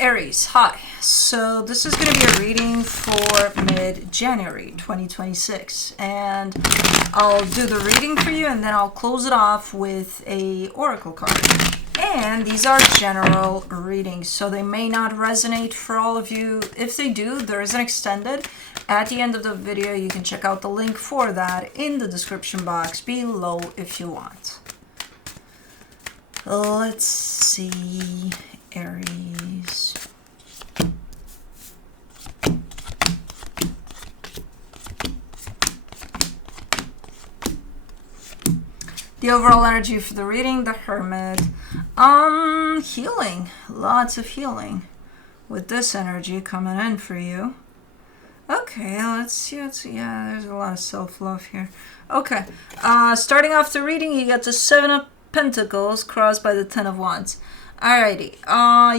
Aries, hi. So this is going to be a reading for mid-January 2026, and I'll do the reading for you and then I'll close it off with a oracle card. And these are general readings, so they may not resonate for all of you. If they do, there is an extended. At the end of the video, you can check out the link for that in the description box below if you want. Let's see, Aries. The overall energy for the reading, the Hermit. Healing. Lots of healing with this energy coming in for you. Okay, let's see. Yeah, there's a lot of self-love here. Okay, starting off the reading, you get the Seven of Pentacles crossed by the Ten of Wands. Alrighty,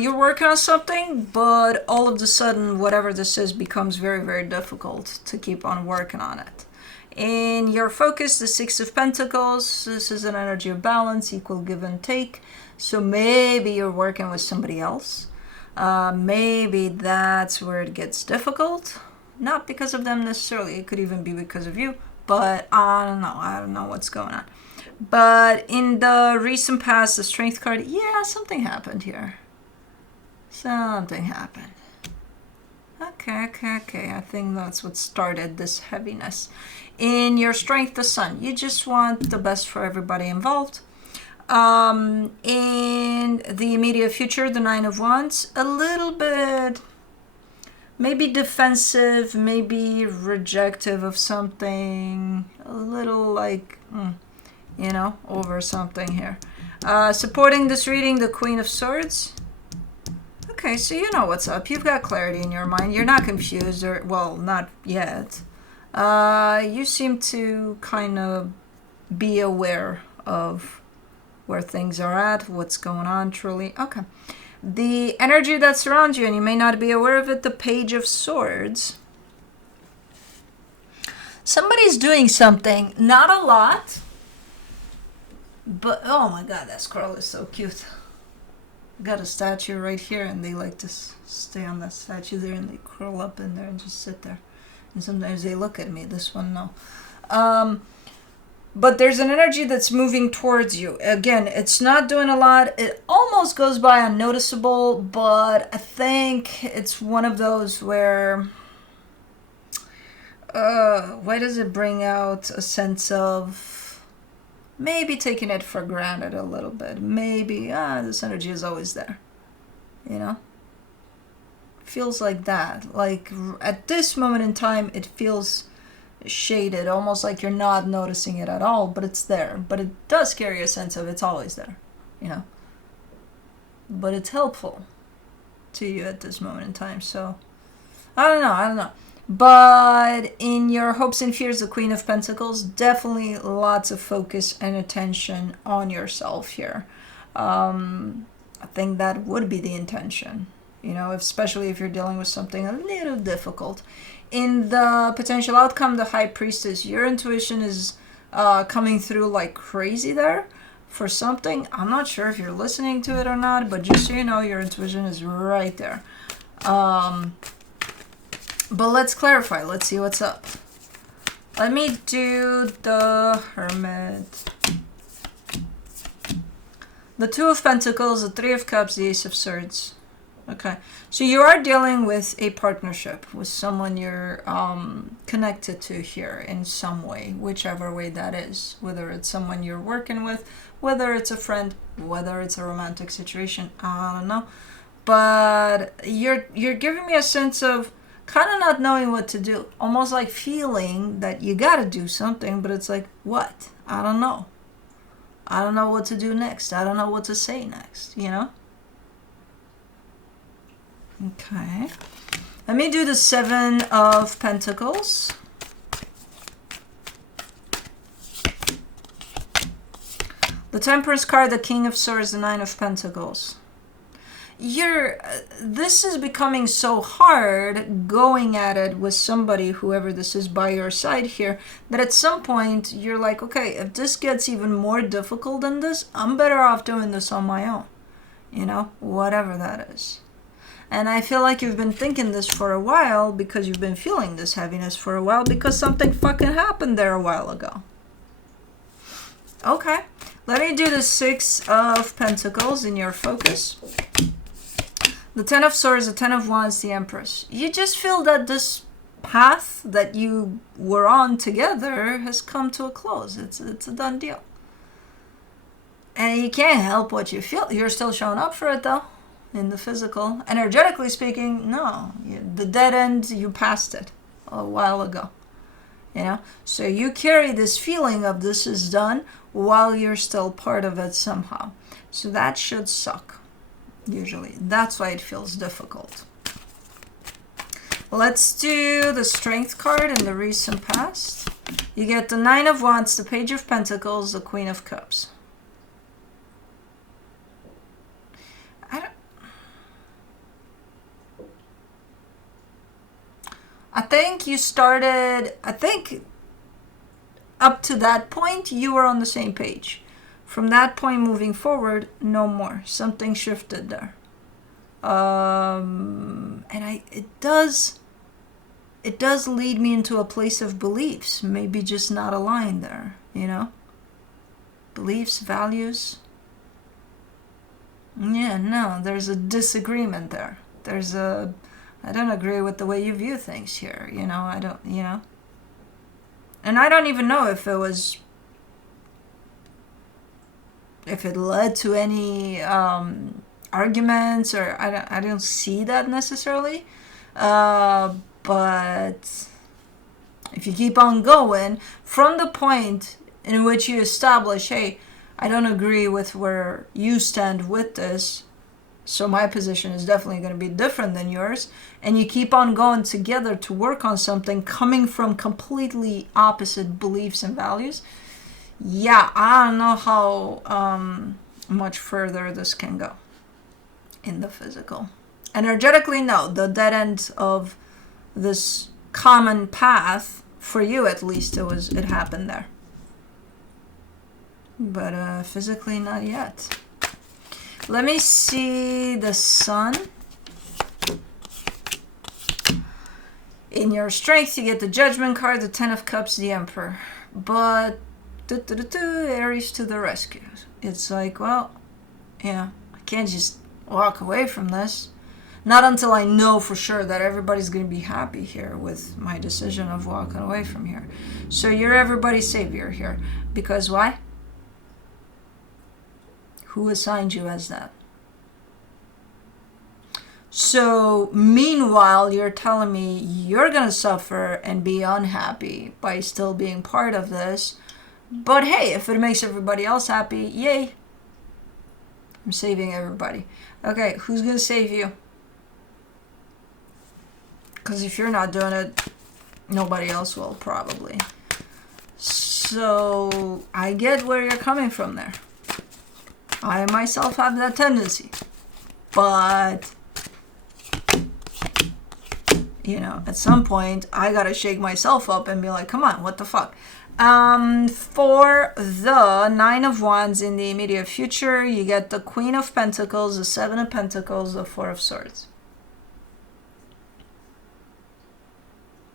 you're working on something, but all of a sudden, whatever this is becomes very, very difficult to keep on working on it. In your focus, the Six of Pentacles, this is an energy of balance, equal give and take. So maybe you're working with somebody else. Maybe that's where it gets difficult. Not because of them necessarily, it could even be because of you, but I don't know what's going on. But in the recent past, the Strength card, yeah, something happened here. Something happened. Okay. I think that's what started this heaviness. In your Strength, the Sun, you just want the best for everybody involved. In the immediate future, the Nine of Wands, a little bit maybe defensive, maybe rejective of something, a little like, over something here. Supporting this reading, the Queen of Swords. Okay, so you know what's up. You've got clarity in your mind. You're not confused, or, well, not yet. You seem to kind of be aware of where things are at, what's going on, truly. Okay. The energy that surrounds you, and you may not be aware of it, the Page of Swords. Somebody's doing something, not a lot, but, oh my god, that squirrel is so cute. Got a statue right here, and they like to stay on that statue there, and they curl up in there and just sit there. And sometimes they look at me. This one, no. But there's an energy that's moving towards you. Again, it's not doing a lot. It almost goes by unnoticeable, but I think it's one of those where... why does it bring out a sense of maybe taking it for granted a little bit? Maybe, this energy is always there. Feels like that. Like, at this moment in time, it feels shaded, almost like you're not noticing it at all, but it's there. But it does carry a sense of it's always there, But it's helpful to you at this moment in time, so I don't know. But in your hopes and fears, the Queen of Pentacles, definitely lots of focus and attention on yourself here. I think that would be the intention, especially if you're dealing with something a little difficult. In the potential outcome, the High Priestess, your intuition is coming through like crazy there for something. I'm not sure if you're listening to it or not, but just so you know, your intuition is right there. But let's clarify. Let's see what's up. Let me do the Hermit. The Two of Pentacles, the Three of Cups, the Ace of Swords. Okay, so you are dealing with a partnership, with someone you're connected to here in some way, whichever way that is. Whether it's someone you're working with, whether it's a friend, whether it's a romantic situation, I don't know. But you're giving me a sense of kind of not knowing what to do. Almost like feeling that you got to do something, but it's like, what? I don't know. I don't know what to do next. I don't know what to say next, Okay. Let me do the Seven of Pentacles. The Temperance card, the King of Swords, the Nine of Pentacles. This is becoming so hard going at it with somebody, whoever this is by your side here, that at some point you're like, okay, if this gets even more difficult than this, I'm better off doing this on my own. Whatever that is. And I feel like you've been thinking this for a while because you've been feeling this heaviness for a while because something fucking happened there a while ago. Okay, let me do the Six of Pentacles in your focus. The Ten of Swords, the Ten of Wands, the Empress. You just feel that this path that you were on together has come to a close. It's a done deal. And you can't help what you feel. You're still showing up for it though, in the physical. Energetically speaking, no. The dead end, you passed it a while ago. You know? So you carry this feeling of this is done while you're still part of it somehow. So that should suck. Usually. That's why it feels difficult. Let's do the Strength card in the recent past. You get the Nine of Wands, the Page of Pentacles, the Queen of Cups. I think you started, up to that point, you were on the same page. From that point moving forward, no more. Something shifted there. And it does lead me into a place of beliefs, maybe just not aligned there, you know? Beliefs, values. Yeah, no, there's a disagreement there. I don't agree with the way you view things here, you know, And I don't even know if it led to any arguments, or I don't see that necessarily. But if you keep on going from the point in which you establish, hey, I don't agree with where you stand with this, so my position is definitely going to be different than yours, and you keep on going together to work on something coming from completely opposite beliefs and values, yeah, I don't know how much further this can go in the physical. Energetically, no. The dead end of this common path, for you at least, it happened there. But physically, not yet. Let me see the Sun. In your Strength, you get the Judgment card, the Ten of Cups, the Emperor. But Aries to the rescue. It's like, well, yeah, I can't just walk away from this. Not until I know for sure that everybody's going to be happy here with my decision of walking away from here. So you're everybody's savior here. Because why? Who assigned you as that? So meanwhile, you're telling me you're going to suffer and be unhappy by still being part of this. But hey, if it makes everybody else happy, yay. I'm saving everybody. Okay, who's going to save you? Because if you're not doing it, nobody else will, probably. So I get where you're coming from there. I myself have that tendency. But, you know, at some point, I gotta shake myself up and be like, come on, what the fuck? For the Nine of Wands in the immediate future, you get the Queen of Pentacles, the Seven of Pentacles, the Four of Swords.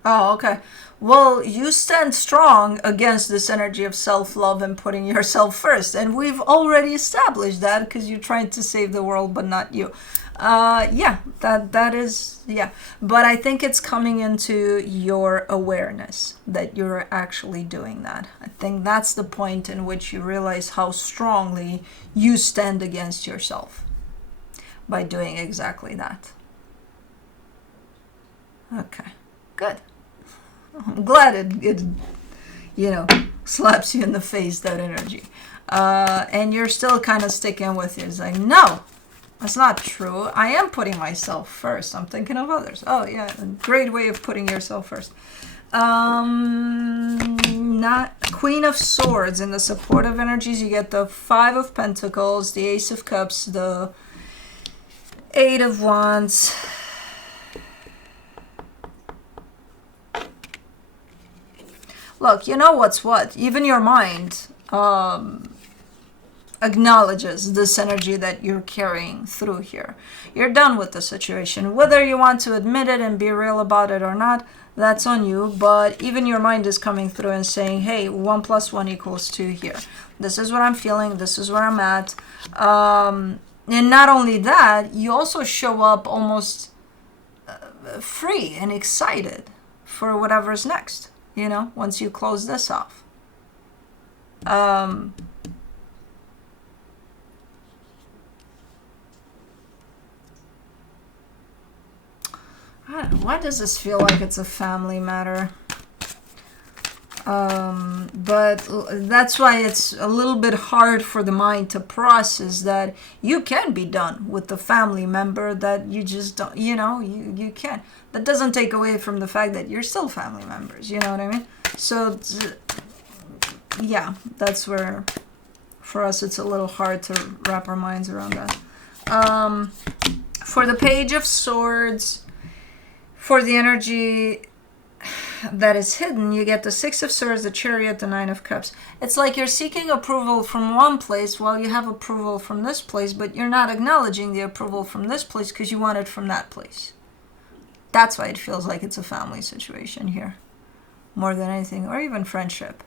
Oh, okay. Well, you stand strong against this energy of self-love and putting yourself first. And we've already established that because you're trying to save the world, but not you. Yeah, that is, yeah. But I think it's coming into your awareness that you're actually doing that. I think that's the point in which you realize how strongly you stand against yourself by doing exactly that. Okay, good. I'm glad it you know, slaps you in the face, that energy. And you're still kind of sticking with it. It's like, no, that's not true. I am putting myself first. I'm thinking of others. Oh, yeah, a great way of putting yourself first. Not Queen of Swords. In the supportive energies, you get the Five of Pentacles, the Ace of Cups, the Eight of Wands. Look, you know what's what. Even your mind acknowledges this energy that you're carrying through here. You're done with the situation. Whether you want to admit it and be real about it or not, that's on you. But even your mind is coming through and saying, hey, 1 + 1 = 2 here. This is what I'm feeling. This is where I'm at. And not only that, you also show up almost free and excited for whatever's next, you know, once you close this off. Why does this feel like it's a family matter? But that's why it's a little bit hard for the mind to process that you can be done with the family member that you just don't, you know, you can. That doesn't take away from the fact that you're still family members, you know what I mean? So, yeah, that's where, for us, it's a little hard to wrap our minds around that. For the Page of Swords, for the energy that is hidden, you get the 6 of Swords, the Chariot, the 9 of Cups. It's like you're seeking approval from one place while you have approval from this place, but you're not acknowledging the approval from this place because you want it from that place. That's why it feels like it's a family situation here, more than anything, or even friendship.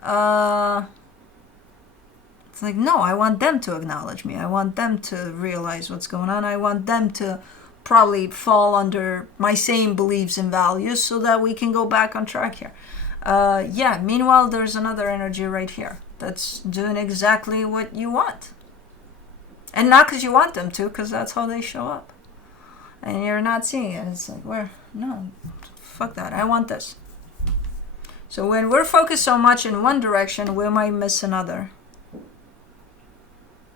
It's like, no, I want them to acknowledge me. I want them to realize what's going on. I want them to probably fall under my same beliefs and values so that we can go back on track here. Yeah, meanwhile, there's another energy right here that's doing exactly what you want. And not because you want them to, because that's how they show up. And you're not seeing it. It's like, where? No, fuck that. I want this. So when we're focused so much in one direction, we might miss another.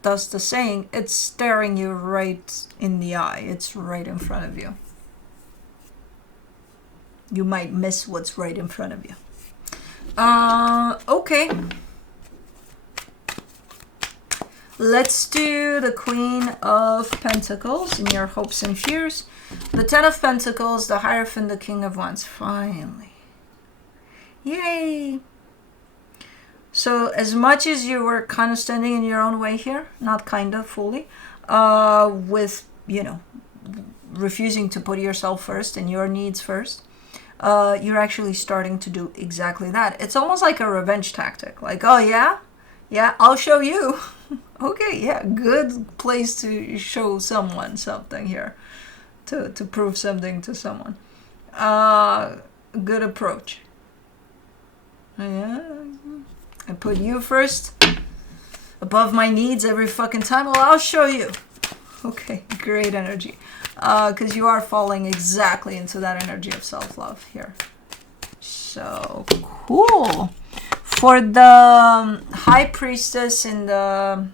Thus the saying, it's staring you right in the eye. It's right in front of you. You might miss what's right in front of you. Okay. Let's do the Queen of Pentacles in your hopes and fears. The 10 of Pentacles, the Hierophant, the King of Wands. Finally. Yay. So as much as you were kind of standing in your own way here, not kind of, fully, with, you know, refusing to put yourself first and your needs first, you're actually starting to do exactly that. It's almost like a revenge tactic. Like, oh yeah? Yeah, I'll show you. Okay, yeah, good place to show someone something here. To prove something to someone. Good approach. Yeah. I put you first above my needs every fucking time. Well, I'll show you. Okay, great energy. Because you are falling exactly into that energy of self-love here. So cool. For the High Priestess in the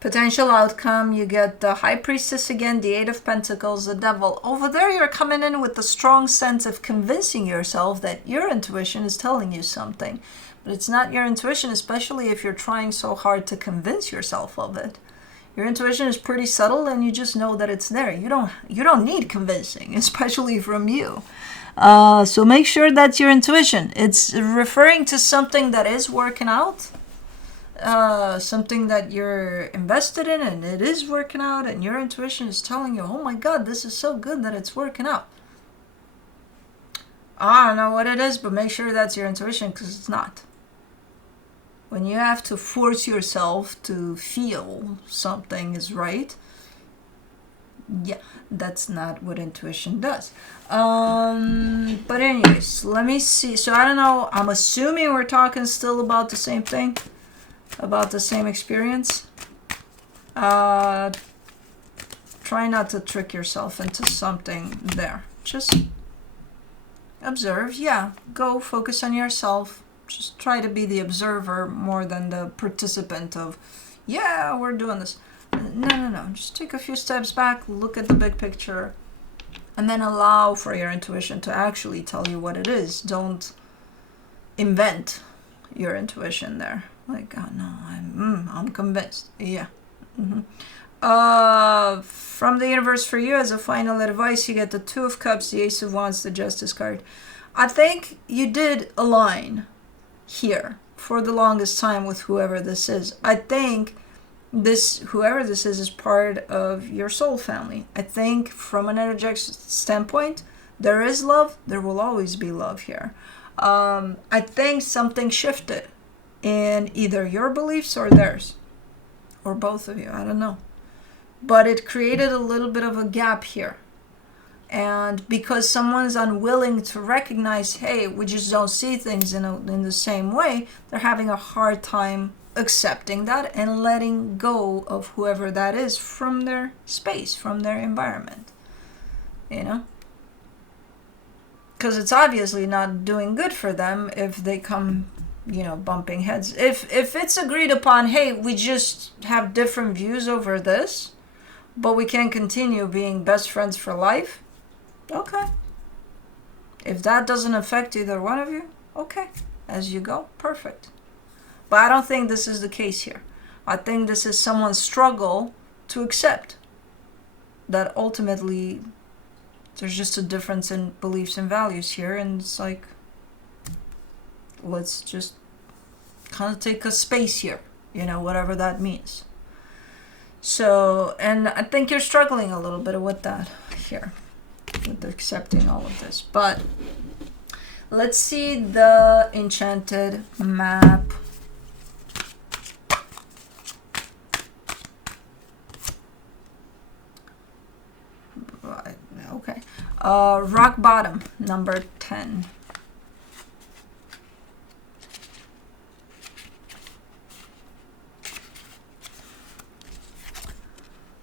potential outcome, you get the High Priestess again, the 8 of Pentacles, the Devil. Over there, you're coming in with the strong sense of convincing yourself that your intuition is telling you something. But it's not your intuition, especially if you're trying so hard to convince yourself of it. Your intuition is pretty subtle and you just know that it's there. You don't need convincing, especially from you. So make sure that's your intuition. It's referring to something that is working out. Something that you're invested in and it is working out, and your intuition is telling you, oh my god, this is so good that it's working out. I don't know what it is, but make sure that's your intuition, because it's not. When you have to force yourself to feel something is right, yeah, that's not what intuition does. But anyways, let me see. So I don't know, I'm assuming we're talking still about the same thing. About the same experience. Try not to trick yourself into something there. Just observe. Yeah, go focus on yourself. Just try to be the observer more than the participant of, yeah, we're doing this. No. Just take a few steps back, look at the big picture, and then allow for your intuition to actually tell you what it is. Don't invent your intuition there. Like, oh no, I'm convinced. Yeah. From the universe for you, as a final advice, you get the 2 of Cups, the Ace of Wands, the Justice card. I think you did align here for the longest time with whoever this is. I think whoever this is part of your soul family. I think from an energetic standpoint, there is love. There will always be love here. I think something shifted in either your beliefs or theirs, or both of you. I don't know. But it created a little bit of a gap here. And because someone's unwilling to recognize, hey, we just don't see things in the same way, they're having a hard time accepting that and letting go of whoever that is from their space, from their environment. You know? Because it's obviously not doing good for them if they come, bumping heads. If it's agreed upon, hey, we just have different views over this, but we can continue being best friends for life, okay. If that doesn't affect either one of you, okay. As you go, perfect. But I don't think this is the case here. I think this is someone's struggle to accept that ultimately there's just a difference in beliefs and values here. And it's like, let's just kind of take a space here, whatever that means. So, and I think you're struggling a little bit with that here, with accepting all of this. But let's see the enchanted map. Okay. Rock bottom, number 10.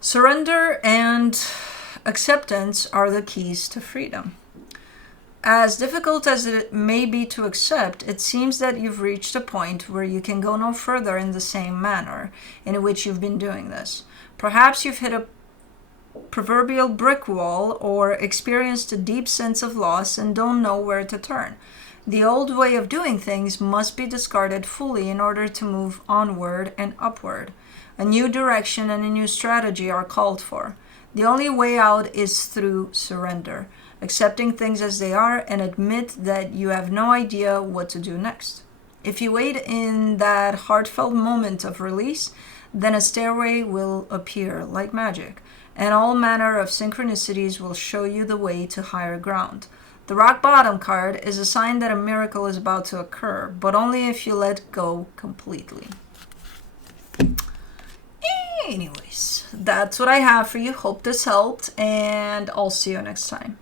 Surrender and acceptance are the keys to freedom. As difficult as it may be to accept, it seems that you've reached a point where you can go no further in the same manner in which you've been doing this. Perhaps you've hit a proverbial brick wall or experienced a deep sense of loss and don't know where to turn. The old way of doing things must be discarded fully in order to move onward and upward. A new direction and a new strategy are called for. The only way out is through surrender, accepting things as they are and admit that you have no idea what to do next. If you wait in that heartfelt moment of release, then a stairway will appear like magic, and all manner of synchronicities will show you the way to higher ground. The rock bottom card is a sign that a miracle is about to occur, but only if you let go completely. Anyways, that's what I have for you. Hope this helped, and I'll see you next time.